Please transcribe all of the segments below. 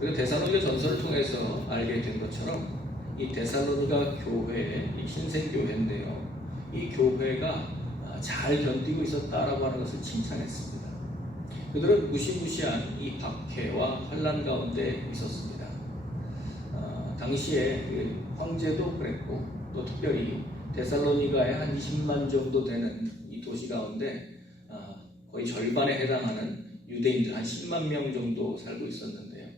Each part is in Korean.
우리가 데살로니가 전서를 통해서 알게 된 것처럼 이 데살로니가 교회, 이 신생교회인데요. 이 교회가 잘 견디고 있었다라고 하는 것을 칭찬했습니다. 그들은 무시무시한 이 박해와 환난 가운데 있었습니다. 당시에 황제도 그랬고 또 특별히 데살로니가의 한 20만 정도 되는 이 도시 가운데 거의 절반에 해당하는 유대인들 한 10만 명 정도 살고 있었는데요.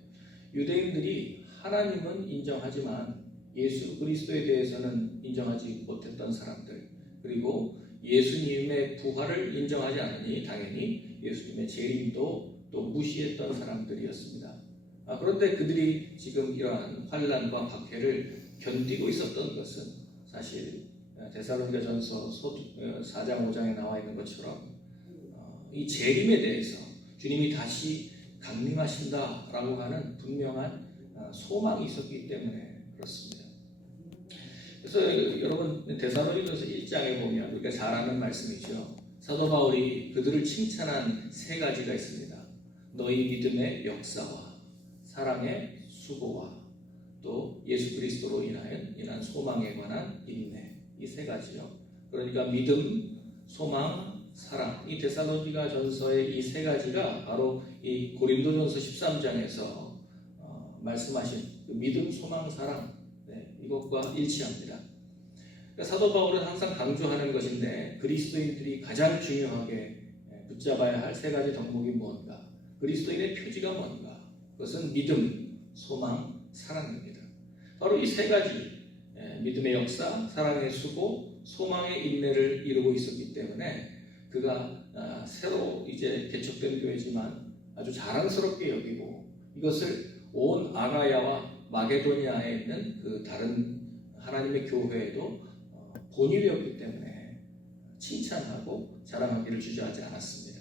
유대인들이 하나님은 인정하지만 예수 그리스도에 대해서는 인정하지 못했던 사람들, 그리고 예수님의 부활을 인정하지 않으니 당연히 예수님의 재림도 또 무시했던 사람들이었습니다. 그런데 그들이 지금 이러한 환난과 박해를 견디고 있었던 것은 사실 데살로니가 전서 4장 5장에 나와 있는 것처럼 이 재림에 대해서 주님이 다시 강림하신다라고 하는 분명한 소망이 있었기 때문에 그렇습니다. 그래서 여러분 데살로니가서 1장에 보면 우리가 잘 아는 말씀이죠. 사도 바울이 그들을 칭찬한 세 가지가 있습니다. 너희 믿음의 역사와 사랑의 수고와 또 예수 그리스도로 인한 소망에 관한 인내, 이 세 가지요. 그러니까 믿음, 소망, 사랑, 이 데살로니가 전서의 이 세 가지가 바로 이 고린도전서 13장에서 말씀하신 그 믿음, 소망, 사랑, 이것과 일치합니다. 그러니까 사도 바울은 항상 강조하는 것인데 그리스도인들이 가장 중요하게 붙잡아야 할 세 가지 덕목이 무엇인가? 그리스도인의 표지가 뭔가? 그것은 믿음, 소망, 사랑입니다. 바로 이 세 가지 믿음의 역사, 사랑의 수고, 소망의 인내를 이루고 있었기 때문에 그가 새로 이제 개척된 교회지만 아주 자랑스럽게 여기고 이것을 온 아가야와 마게도니아에 있는 그 다른 하나님의 교회에도 본일이었기 때문에 칭찬하고 자랑하기를 주저하지 않았습니다.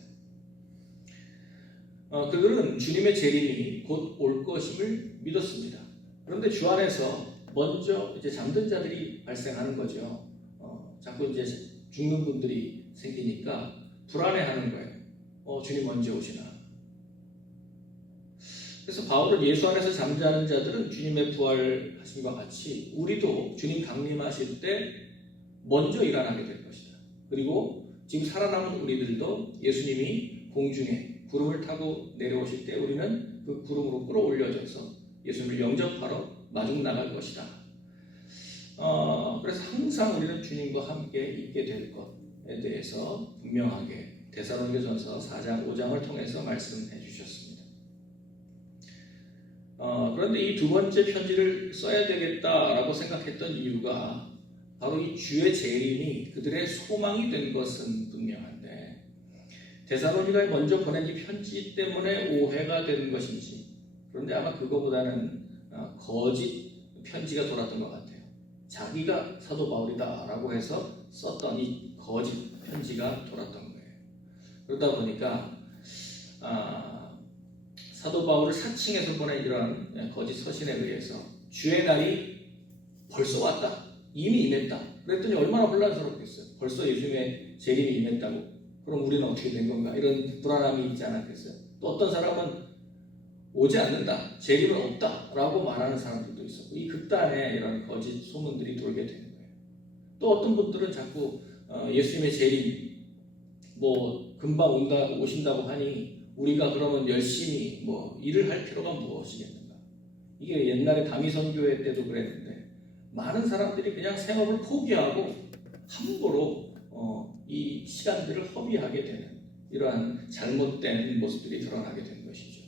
그들은 주님의 재림이 곧 올 것임을 믿었습니다. 그런데 주 안에서 먼저 이제 잠든 자들이 발생하는 거죠. 자꾸 이제 죽는 분들이 생기니까 불안해하는 거예요. 주님 언제 오시나? 그래서 바울은 예수 안에서 잠자는 자들은 주님의 부활하심과 같이 우리도 주님 강림하실 때 먼저 일어나게 될 것이다. 그리고 지금 살아남은 우리들도 예수님이 공중에 구름을 타고 내려오실 때 우리는 그 구름으로 끌어올려져서 예수님을 영접하러 마중 나갈 것이다. 그래서 항상 우리는 주님과 함께 있게 될 것에 대해서 분명하게 데살로니가전서 4장 5장을 통해서 말씀해 주셨습니다. 그런데 이 두 번째 편지를 써야 되겠다라고 생각했던 이유가 바로 이 주의 재림이 그들의 소망이 된 것은 분명한데 데살로니가에 먼저 보낸 이 편지 때문에 오해가 된 것인지, 그런데 아마 그거보다는 거짓 편지가 돌았던 것 같아요. 자기가 사도 바울이다라고 해서 썼던 이 거짓 편지가 돌았던 거예요. 그러다 보니까 사도 바울을 사칭해서 보낸 이러한 거짓 서신에 의해서 주의 날이 벌써 왔다, 이미 임했다 그랬더니 얼마나 혼란스럽겠어요. 벌써 예수님의 재림이 임했다고? 그럼 우리는 어떻게 된 건가? 이런 불안함이 있지 않았겠어요. 또 어떤 사람은 오지 않는다, 재림은 없다 라고 말하는 사람들도 있었고, 이 극단에 이런 거짓 소문들이 돌게 되는 거예요. 또 어떤 분들은 자꾸 예수님의 재림 금방 오신다고 하니 우리가 그러면 열심히 일을 할 필요가 무엇이겠는가? 이게 옛날에 다미선교회 때도 그랬는데 많은 사람들이 그냥 생업을 포기하고 함부로 이 시간들을 허비하게 되는 이러한 잘못된 모습들이 드러나게 된 것이죠.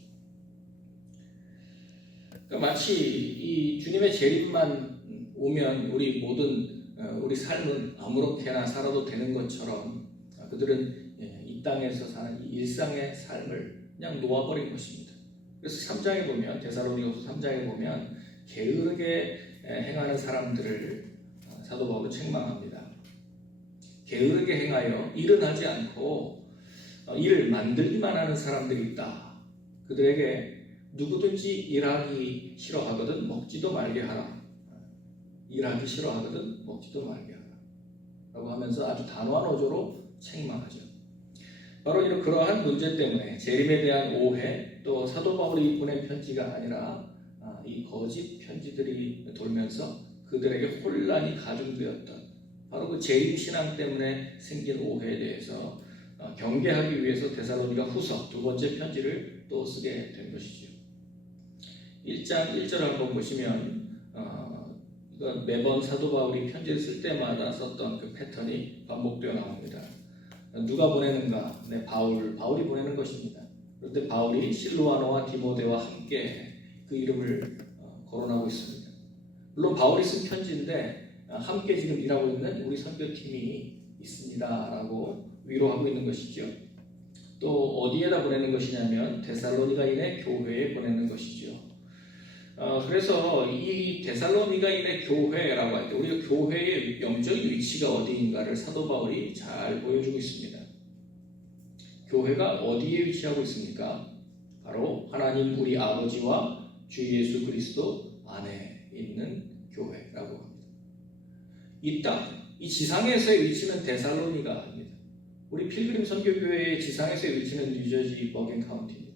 그러니까 마치 이 주님의 재림만 오면 우리 삶은 아무렇게나 살아도 되는 것처럼 그들은 이 땅에서 사는 이 일상의 삶을 그냥 놓아버린 것입니다. 그래서 3장에 보면, 데살로니가서 3장에 보면 게으르게 행하는 사람들을 사도 바울은 책망합니다. 게으르게 행하여 일은 하지 않고 일을 만들기만 하는 사람들이 있다. 그들에게 누구든지 일하기 싫어하거든 먹지도 말게 하라. 일하기 싫어하거든 먹지도 말게 하라 라고 하면서 아주 단호한 어조로 책망하죠. 바로 그러한 문제 때문에 재림에 대한 오해, 또 사도 바울이 보낸 편지가 아니라 이 거짓 편지들이 돌면서 그들에게 혼란이 가중되었던 바로 그 재림 신앙 때문에 생긴 오해에 대해서 경계하기 위해서 데살로니가 후서 두 번째 편지를 또 쓰게 된 것이죠. 1장 1절을 한번 보시면 매번 사도 바울이 편지를 쓸 때마다 썼던 그 패턴이 반복되어 나옵니다. 누가 보내는가? 네, 바울이 보내는 것입니다. 그런데 바울이 실로아노와 디모데와 함께 그 이름을 거론하고 있습니다. 물론 바울이 쓴 편지인데 함께 지금 일하고 있는 우리 선교팀이 있습니다라고 위로하고 있는 것이죠. 또 어디에다 보내는 것이냐면 데살로니가인의 교회에 보내는 것이죠. 그래서 이 데살로니가인의 교회라고 할 때 우리가 교회의 영적인 위치가 어디인가를 사도 바울이 잘 보여주고 있습니다. 교회가 어디에 위치하고 있습니까? 바로 하나님 우리 아버지와 주 예수 그리스도 안에 있는 교회라고 합니다. 이 땅, 이 지상에서의 위치는 데살로니가입니다. 우리 필그림 선교교회의 지상에서의 위치는 뉴저지 버겐 카운티입니다.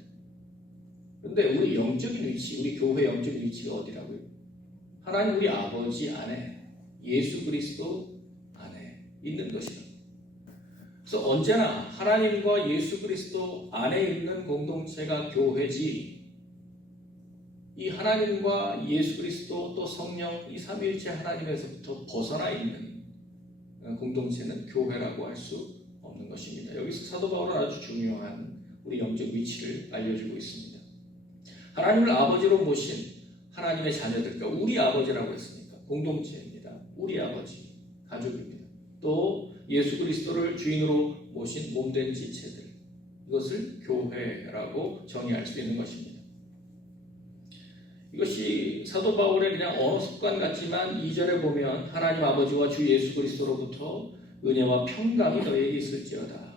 그런데 우리 영적인 위치, 우리 교회 영적인 위치가 어디라고요? 하나님 우리 아버지 안에, 예수 그리스도 안에 있는 것이다. 그래서 언제나 하나님과 예수 그리스도 안에 있는 공동체가 교회지, 이 하나님과 예수 그리스도 또 성령 이 삼위일체 하나님에서부터 벗어나 있는 공동체는 교회라고 할 수 없는 것입니다. 여기서 사도 바울은 아주 중요한 우리 영적 위치를 알려주고 있습니다. 하나님을 아버지로 모신 하나님의 자녀들, 그러니까 우리 아버지라고 했으니까 공동체입니다. 우리 아버지, 가족입니다. 또 예수 그리스도를 주인으로 모신 몸된 지체들, 이것을 교회라고 정의할 수 있는 것입니다. 이것이 사도 바울의 그냥 언어 습관 같지만 2절에 보면 하나님 아버지와 주 예수 그리스도로부터 은혜와 평강이 너희에게 있을지어다.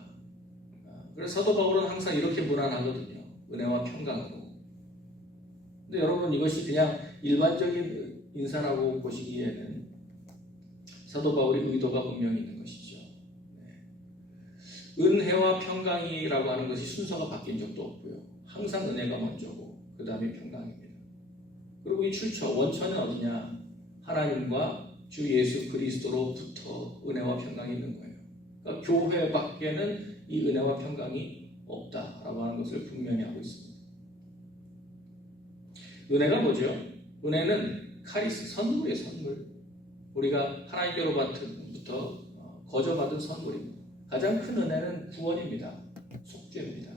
그래서 사도 바울은 항상 이렇게 문안하거든요. 은혜와 평강으로. 근데 여러분, 이것이 그냥 일반적인 인사라고 보시기에는 사도 바울의 의도가 분명히 있는 것이죠. 은혜와 평강이라고 하는 것이 순서가 바뀐 적도 없고요. 항상 은혜가 먼저고 그 다음에 평강입니다. 그리고 이 출처, 원천은 어디냐? 하나님과 주 예수 그리스도로부터 은혜와 평강이 있는 거예요. 그러니까 교회 밖에는 이 은혜와 평강이 없다라고 하는 것을 분명히 하고 있습니다. 은혜가 뭐죠? 은혜는 카리스, 선물이에요, 선물. 우리가 하나님께로부터 거저받은 선물입니다. 가장 큰 은혜는 구원입니다. 속죄입니다.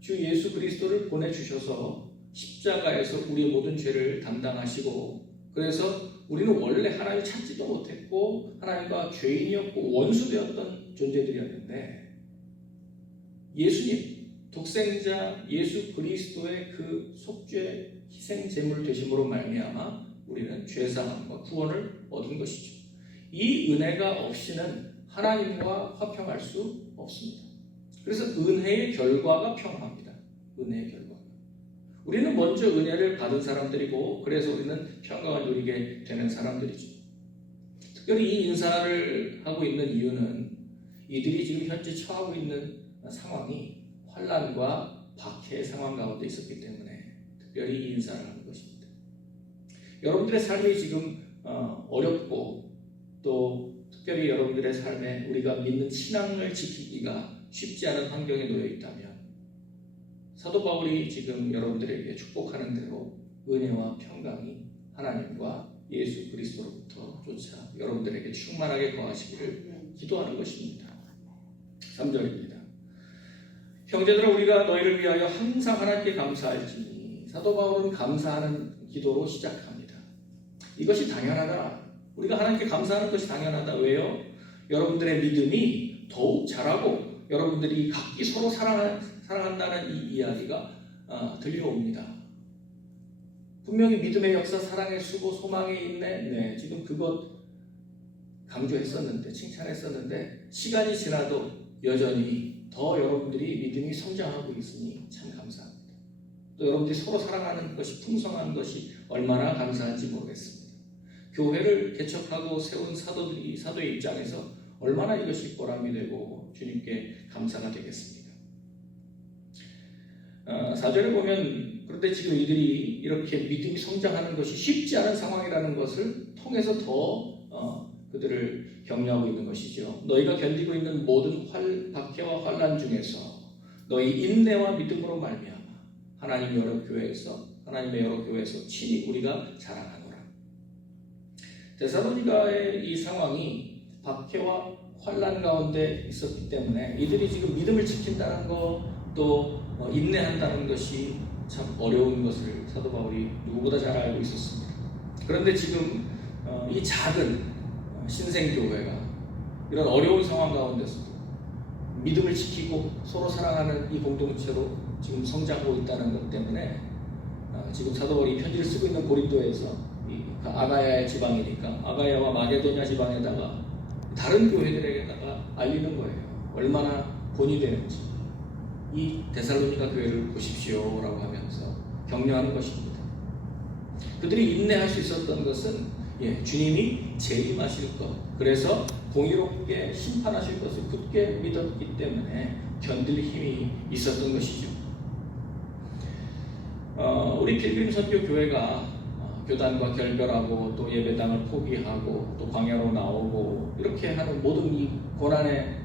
주 예수 그리스도를 보내주셔서 십자가에서 우리의 모든 죄를 담당하시고, 그래서 우리는 원래 하나님을 찾지도 못했고 하나님과 죄인이었고 원수되었던 존재들이었는데, 예수님, 독생자 예수 그리스도의 그 속죄 희생 제물 되심으로 말미암아 우리는 죄사함과 구원을 얻은 것이죠. 이 은혜가 없이는 하나님과 화평할 수 없습니다. 그래서 은혜의 결과가 평화입니다. 은혜의 결과. 우리는 먼저 은혜를 받은 사람들이고, 그래서 우리는 평강을 누리게 되는 사람들이죠. 특별히 이 인사를 하고 있는 이유는 이들이 지금 현재 처하고 있는 상황이 환난과 박해의 상황 가운데 있었기 때문에 특별히 이 인사를 하는 것입니다. 여러분들의 삶이 지금 어렵고, 또 특별히 여러분들의 삶에 우리가 믿는 신앙을 지키기가 쉽지 않은 환경에 놓여 있다면, 사도 바울이 지금 여러분들에게 축복하는 대로 은혜와 평강이 하나님과 예수 그리스도로부터 쫓아 여러분들에게 충만하게 거하시기를 기도하는 것입니다. 3절입니다. 형제들아, 우리가 너희를 위하여 항상 하나님께 감사할지니. 사도 바울은 감사하는 기도로 시작합니다. 이것이 당연하다. 우리가 하나님께 감사하는 것이 당연하다. 왜요? 여러분들의 믿음이 더욱 자라고 여러분들이 각기 서로 사랑한다는 이 이야기가 들려옵니다. 분명히 믿음의 역사, 사랑의 수고, 소망의 인내, 지금 그것 강조했었는데, 칭찬했었는데, 시간이 지나도 여전히 더 여러분들이 믿음이 성장하고 있으니 참 감사합니다. 또 여러분들이 서로 사랑하는 것이 풍성한 것이 얼마나 감사한지 모르겠습니다. 교회를 개척하고 세운 사도의 입장에서 얼마나 이것이 보람이 되고 주님께 감사가 되겠습니다. 4절에 보면, 그런데 지금 이들이 이렇게 믿음이 성장하는 것이 쉽지 않은 상황이라는 것을 통해서 더 그들을 격려하고 있는 것이죠. 너희가 견디고 있는 모든 박해와 환난 중에서 너희 인내와 믿음으로 말미암아 하나님의 여러 교회에서 친히 우리가 자랑하노라. 데살로니가의 이 상황이 박해와 환난 가운데 있었기 때문에 이들이 지금 믿음을 지킨다는 것, 또 인내한다는 것이 참 어려운 것을 사도 바울이 누구보다 잘 알고 있었습니다. 그런데 지금 이 작은 신생교회가 이런 어려운 상황 가운데서도 믿음을 지키고 서로 사랑하는 이 공동체로 지금 성장하고 있다는 것 때문에 지금 사도 바울이 편지를 쓰고 있는 고린도에서 아가야 지방이니까 아가야와 마게도냐 지방에다가 다른 교회들에게다가 알리는 거예요. 얼마나 본이 되는지 이 데살로니가 교회를 보십시오 라고 하면서 격려하는 것입니다. 그들이 인내할 수 있었던 것은 주님이 재림하실 것, 그래서 공의롭게 심판하실 것을 굳게 믿었기 때문에 견딜 힘이 있었던 것이죠. 우리 필그림 선교 교회가 교단과 결별하고 또 예배당을 포기하고 또 광야로 나오고 이렇게 하는 모든 이 고난의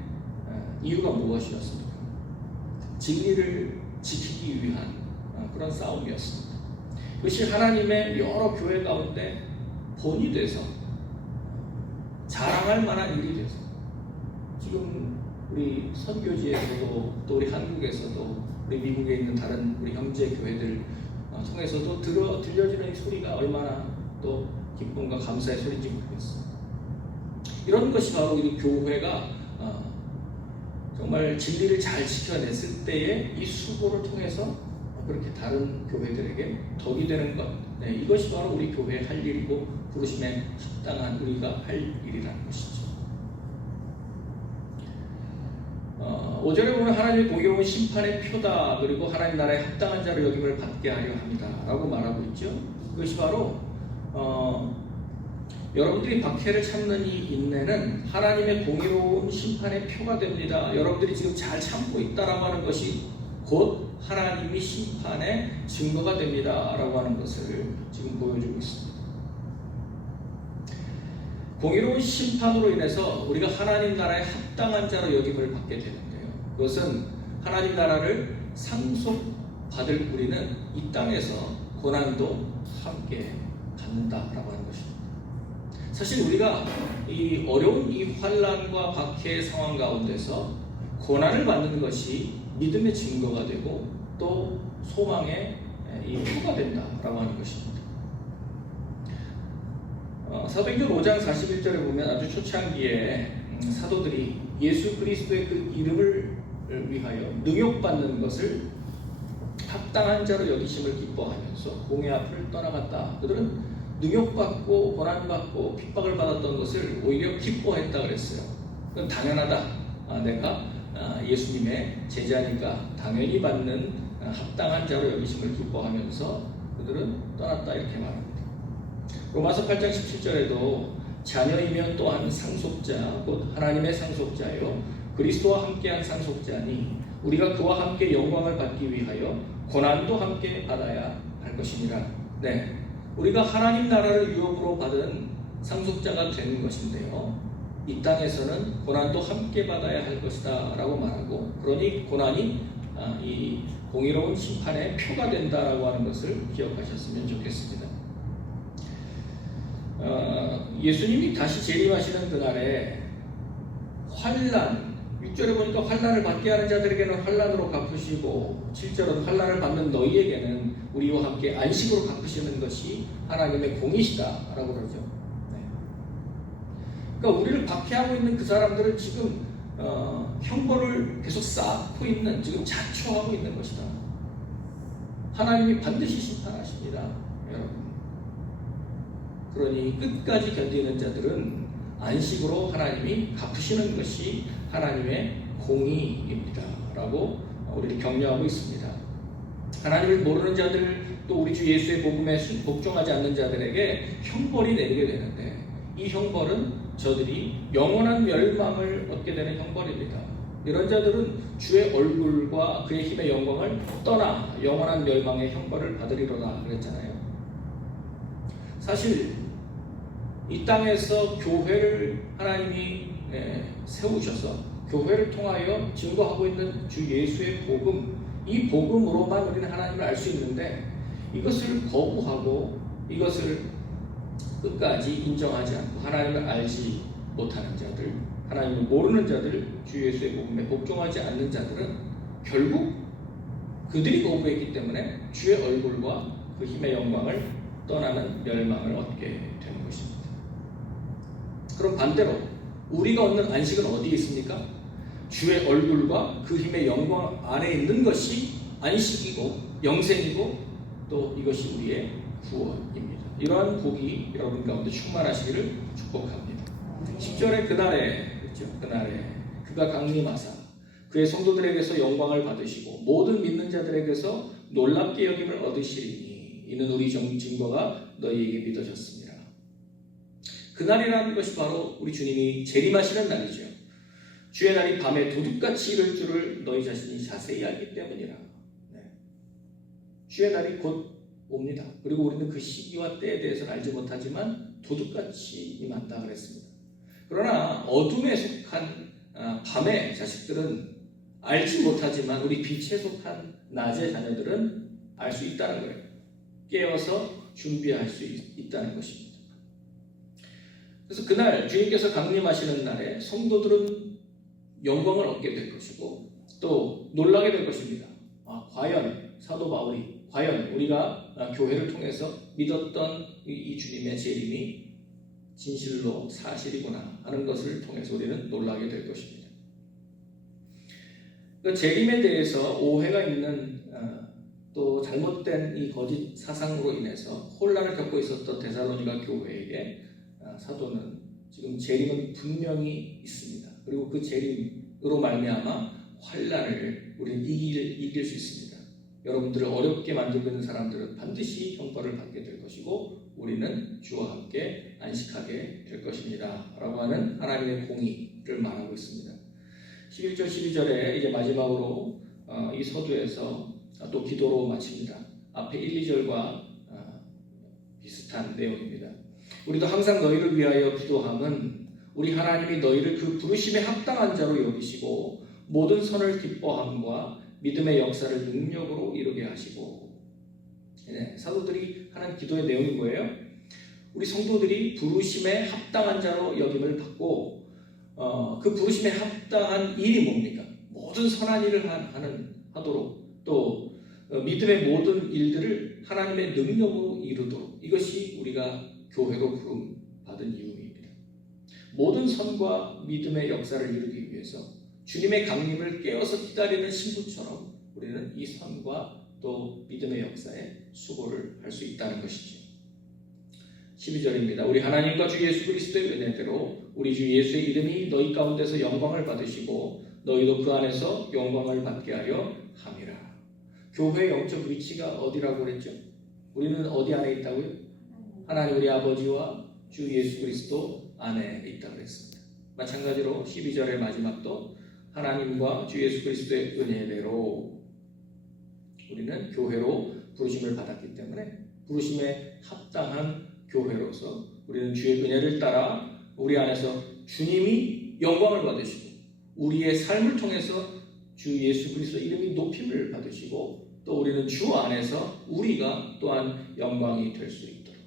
이유가 무엇이었습니까? 진리를 지키기 위한 그런 싸움이었습니다. 그것이 하나님의 여러 교회 가운데 본이 돼서 자랑할 만한 일이 돼서 지금 우리 선교지에서도 또 우리 한국에서도 우리 미국에 있는 다른 우리 형제 교회들 통해서도 들려지는 이 소리가 얼마나 또 기쁨과 감사의 소리인지 모르겠습니다. 이런 것이 바로 이 교회가 정말 진리를 잘 지켜냈을 때의 이 수고를 통해서 그렇게 다른 교회들에게 덕이 되는 것, 이것이 바로 우리 교회의 할 일이고 부르심에 합당한 우리가 할 일이라는 것이죠. 5절에 보면 하나님의 공의로운 심판의 표다, 그리고 하나님 나라에 합당한 자로 여김을 받게 하려 합니다 라고 말하고 있죠. 그것이 바로 여러분들이 박해를 참는 이 인내는 하나님의 공의로운 심판의 표가 됩니다. 여러분들이 지금 잘 참고 있다라고 하는 것이 곧 하나님이 심판의 증거가 됩니다 라고 하는 것을 지금 보여주고 있습니다. 공의로운 심판으로 인해서 우리가 하나님 나라에 합당한 자로 여김을 받게 되는데요, 그것은 하나님 나라를 상속받을 우리는 이 땅에서 고난도 함께 갖는다라고 하는 것입니다. 사실 우리가 이 어려운 이 환난과 박해의 상황 가운데서 고난을 받는 것이 믿음의 증거가 되고 또 소망의 이 표가 된다라고 하는 것입니다. 사도행전 5장 41절에 보면 아주 초창기에 사도들이 예수 그리스도의 그 이름을 위하여 능욕받는 것을 합당한 자로 여기심을 기뻐하면서 공회 앞을 떠나갔다. 그들은 능욕받고 고난받고 핍박을 받았던 것을 오히려 기뻐했다 그랬어요. 그건 당연하다. 내가 예수님의 제자니까 당연히 받는 합당한 자로 여기심을 기뻐하면서 그들은 떠났다 이렇게 말합니다. 로마서 8장 17절에도 자녀이면 또한 상속자 곧 하나님의 상속자요 그리스도와 함께한 상속자니 우리가 그와 함께 영광을 받기 위하여 고난도 함께 받아야 할 것이니라. 네, 우리가 하나님 나라를 유업으로 받은 상속자가 되는 것인데요, 이 땅에서는 고난도 함께 받아야 할 것이다 라고 말하고, 그러니 고난이 이 공의로운 심판의 표가 된다라고 하는 것을 기억하셨으면 좋겠습니다. 예수님이 다시 재림하시는 그날에 환난, 6절에 보니까 환난을 받게 하는 자들에게는 환난으로 갚으시고 7절은 환난을 받는 너희에게는 우리와 함께 안식으로 갚으시는 것이 하나님의 공이시다라고 그러죠. 네. 그러니까 우리를 박해하고 있는 그 사람들은 지금 형벌을 계속 쌓고 있는, 지금 자초하고 있는 것이다. 하나님이 반드시 심판하십니다, 여러분. 그러니 끝까지 견디는 자들은 안식으로 하나님이 갚으시는 것이 하나님의 공의입니다 라고 우리를 격려하고 있습니다. 하나님을 모르는 자들, 또 우리 주 예수의 복음에 복종하지 않는 자들에게 형벌이 내리게 되는데, 이 형벌은 저들이 영원한 멸망을 얻게 되는 형벌입니다. 이런 자들은 주의 얼굴과 그의 힘의 영광을 떠나 영원한 멸망의 형벌을 받으리로다 그랬잖아요. 사실 이 땅에서 교회를 하나님이 세우셔서 교회를 통하여 증거하고 있는 주 예수의 복음, 이 복음으로만 우리는 하나님을 알 수 있는데, 이것을 거부하고 이것을 끝까지 인정하지 않고 하나님을 알지 못하는 자들, 하나님을 모르는 자들, 주 예수의 복음에 복종하지 않는 자들은 결국 그들이 거부했기 때문에 주의 얼굴과 그 힘의 영광을 떠나는 멸망을 얻게 되는 것입니다. 그럼 반대로 우리가 얻는 안식은 어디에 있습니까? 주의 얼굴과 그 힘의 영광 안에 있는 것이 안식이고 영생이고 또 이것이 우리의 구원입니다. 이러한 복이 여러분 가운데 충만하시기를 축복합니다. 10절에 그날에, 그렇죠? 그날에 그가 강림하사 그의 성도들에게서 영광을 받으시고 모든 믿는 자들에게서 놀랍게 여김을 얻으시리니 이는 우리 증거가 너희에게 믿어졌습니다. 그날이라는 것이 바로 우리 주님이 재림하시는 날이죠. 주의 날이 밤에 도둑같이 이를 줄을 너희 자신이 자세히 알기 때문이라. 네. 주의 날이 곧 옵니다. 그리고 우리는 그 시기와 때에 대해서는 알지 못하지만 도둑같이 임한다 그랬습니다. 그러나 어둠에 속한 밤의 자식들은 알지 못하지만 우리 빛에 속한 낮의 자녀들은 알 수 있다는 거예요. 깨어서 준비할 수 있다는 것입니다. 그래서 그날 주님께서 강림하시는 날에 성도들은 영광을 얻게 될 것이고 또 놀라게 될 것입니다. 과연 사도 바울이, 과연 우리가 교회를 통해서 믿었던 이 주님의 재림이 진실로 사실이구나 하는 것을 통해서 우리는 놀라게 될 것입니다. 그 재림에 대해서 오해가 있는 또 잘못된 이 거짓 사상으로 인해서 혼란을 겪고 있었던 데살로니가 교회에게 사도는 지금 재림은 분명히 있습니다. 그리고 그 재림으로 말미암아 환난을 우리는 이길 수 있습니다. 여러분들을 어렵게 만들고 있는 사람들은 반드시 형벌을 받게 될 것이고 우리는 주와 함께 안식하게 될 것입니다 라고 하는 하나님의 공의를 말하고 있습니다. 11절 12절에 이제 마지막으로 이 서두에서 또 기도로 마칩니다. 앞에 1, 2절과 비슷한 내용입니다. 우리도 항상 너희를 위하여 기도함은 우리 하나님이 너희를 그 부르심에 합당한 자로 여기시고 모든 선을 기뻐함과 믿음의 역사를 능력으로 이루게 하시고. 네, 사도들이 하는 기도의 내용이 뭐예요? 우리 성도들이 부르심에 합당한 자로 여김을 받고 그 부르심에 합당한 일이 뭡니까? 모든 선한 일을 하도록 또 믿음의 모든 일들을 하나님의 능력으로 이루도록, 이것이 우리가 교회로 부름 받은 이유입니다. 모든 선과 믿음의 역사를 이루기 위해서 주님의 강림을 깨어서 기다리는 신부처럼 우리는 이 선과 또 믿음의 역사에 수고를 할 수 있다는 것이죠. 12절입니다. 우리 하나님과 주 예수 그리스도의 은혜대로 우리 주 예수의 이름이 너희 가운데서 영광을 받으시고 너희도 그 안에서 영광을 받게 하려 함이라. 교회의 영적 위치가 어디라고 그랬죠? 우리는 어디 안에 있다고요? 하나님 우리 아버지와 주 예수 그리스도 안에 있다고 했습니다. 마찬가지로 12절의 마지막도 하나님과 주 예수 그리스도의 은혜대로 우리는 교회로 부르심을 받았기 때문에 부르심에 합당한 교회로서 우리는 주의 은혜를 따라 우리 안에서 주님이 영광을 받으시고 우리의 삶을 통해서 주 예수 그리스도 이름이 높임을 받으시고 또 우리는 주 안에서 우리가 또한 영광이 될 수 있도록,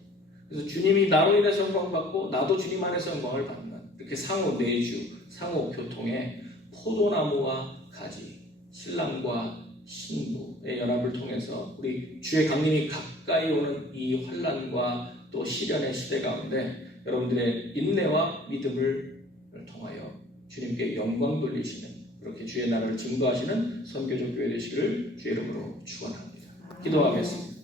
그래서 주님이 나로 인해서 영광받고 나도 주님 안에서 영광을 받는 이렇게 상호 내주, 상호 교통의 포도나무와 가지, 신랑과 신부의 연합을 통해서 우리 주의 강림이 가까이 오는 이 환난과 또 시련의 시대 가운데 여러분들의 인내와 믿음을 통하여 주님께 영광 돌리시는, 그렇게 주의 나라를 증거하시는 선교적 교회 되시기를 주의 이름으로 축원합니다. 기도하겠습니다.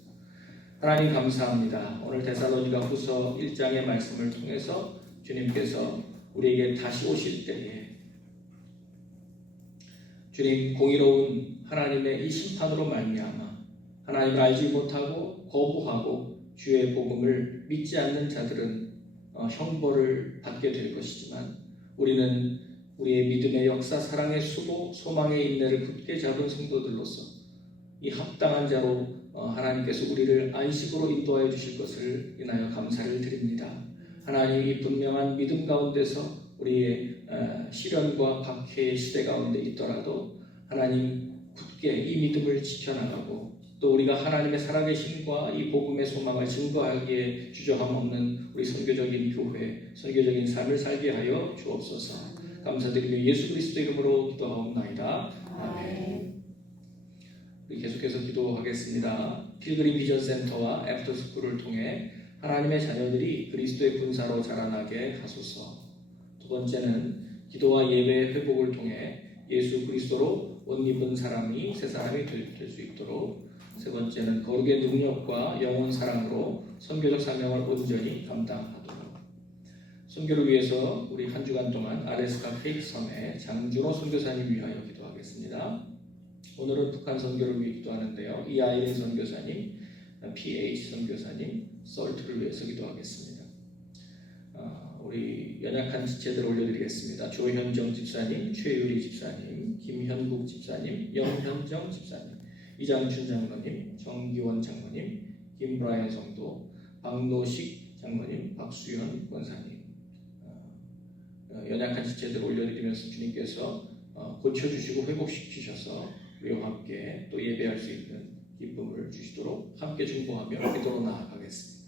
하나님 감사합니다. 오늘 데살로니가 후서 1장의 말씀을 통해서 주님께서 우리에게 다시 오실 때에 주님 공의로운 하나님의 이 심판으로 말미암아 하나님을 알지 못하고 거부하고 주의 복음을 믿지 않는 자들은 형벌을 받게 될 것이지만 우리는 우리의 믿음의 역사, 사랑의 수고, 소망의 인내를 굳게 잡은 성도들로서 이 합당한 자로 하나님께서 우리를 안식으로 인도하여 주실 것을 인하여 감사를 드립니다. 하나님 이 분명한 믿음 가운데서 우리의 시련과 박해의 시대 가운데 있더라도 하나님 굳게 이 믿음을 지켜나가고 또 우리가 하나님의 살아계심과 이 복음의 소망을 증거하기에 주저함 없는 우리 선교적인 교회, 선교적인 삶을 살게 하여 주옵소서. 감사드리며 예수 그리스도 이름으로 기도하옵나이다. 아멘. 우리 계속해서 기도하겠습니다. 필그림 비전 센터와 애프터스쿨을 통해 하나님의 자녀들이 그리스도의 군사로 자라나게 하소서. 두 번째는 기도와 예배의 회복을 통해 예수 그리스도로 옷 입은 사람이 새 사람이 될 수 있도록, 세 번째는 거룩의 능력과 영혼 사랑으로 선교적 사명을 온전히 감당하도록. 선교를 위해서 우리 한 주간 동안 아레스카 케이크 섬의 장준호 선교사님 위하여 기도하겠습니다. 오늘은 북한 선교를 위해 기도하는데요. 이아이린 선교사님, PH 선교사님, 솔트를 위해서 기도하겠습니다. 우리 연약한 지체들 올려드리겠습니다. 조현정 집사님, 최유리 집사님, 김현국 집사님, 영현정 집사님, 이장춘 장로님, 정기원 장로님, 김브라이언 성도, 박노식 장로님, 박수현 권사님, 연약한 지체들 올려드리면서 주님께서 고쳐주시고 회복시키셔서 우리와 함께 또 예배할 수 있는 기쁨을 주시도록 함께 중보하며 기도로 나아가겠습니다.